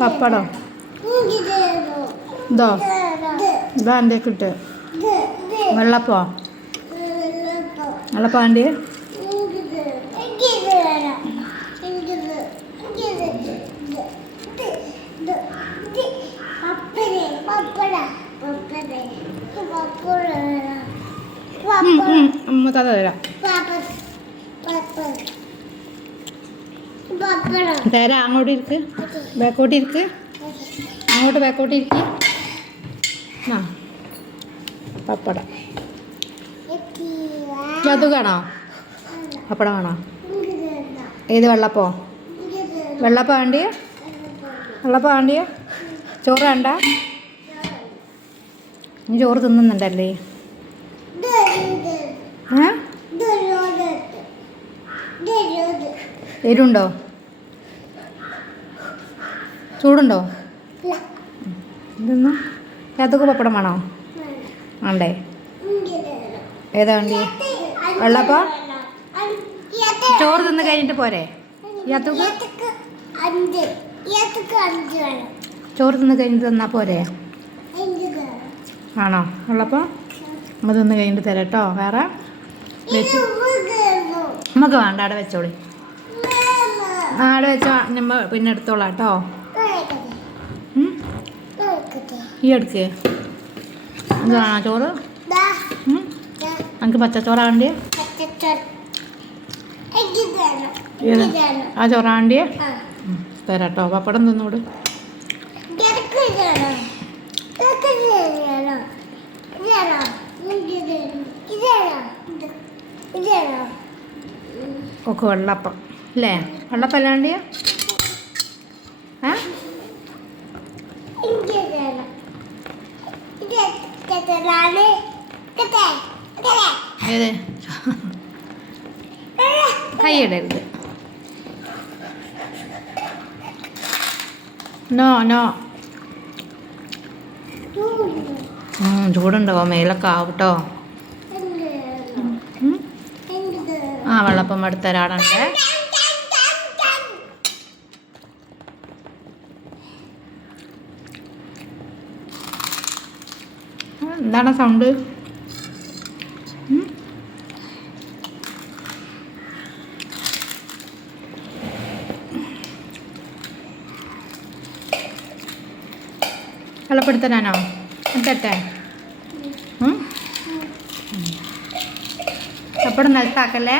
പപ്പടം ഇതോ ഇതാ എൻ്റെ കിട്ട് വെള്ളപ്പോ വെള്ളപ്പം ആൻ്റെ കഥ തരാം തരാ അങ്ങോട്ട് ഇരിക്ക് ബാക്കോട്ട് ഇരിക്ക് അങ്ങോട്ട് ബാക്കോട്ട് ഇരിക്ക് ആ പപ്പടം അത് കാണോ പപ്പടം കാണോ ഏത് വെള്ളപ്പോ വെള്ളപ്പം വേണ്ടിയ വെള്ളപ്പം വേണ്ടിയ ചോറ് വേണ്ട നീ ചോറ് തിന്നുന്നുണ്ടല്ലേ എരുണ്ടോ ചൂടുണ്ടോ ഇതൊന്നും അതൊക്കെ പപ്പടം വേണോ വേണ്ടേ ഏതാ വേണ്ടി വെള്ളപ്പം ചോറ് തിന്ന് കഴിഞ്ഞിട്ട് പോരെ യാത്രക്ക് ചോറ് തിന്ന് കഴിഞ്ഞിട്ട് തന്നാൽ പോരെ ആണോ വെള്ളപ്പം നമ്മൾ തിന്ന് കഴിഞ്ഞിട്ട് തരാം കേട്ടോ വേറെ നമുക്ക് വേണ്ട അവിടെ വെച്ചോളി അവിടെ വെച്ചോ നമ്മൾ പിന്നെ എടുത്തോളാം കേട്ടോ ഈ എടുക്ക് ഇതാണോ ചോറ് നമുക്ക് പച്ചച്ചോറാണ്ടിയ ആ ചോറാണ്ടിയ തരാം കേട്ടോ പപ്പടം തിന്നോട് ഒക്കെ വെള്ളപ്പം അല്ലേ വെള്ളപ്പം അല്ലാണ്ട് ഏത് കൈയിടരുത് നോ നോ ചൂടുണ്ടാവോ മേലൊക്കെ ആവട്ടോ ആ വെള്ളപ്പം എടുത്ത ഒരാളുണ്ട് എന്താണ് സൗണ്ട് വെള്ളപ്പെടുത്തനാണോ തെറ്റേ പപ്പടം നിലത്താക്കല്ലേ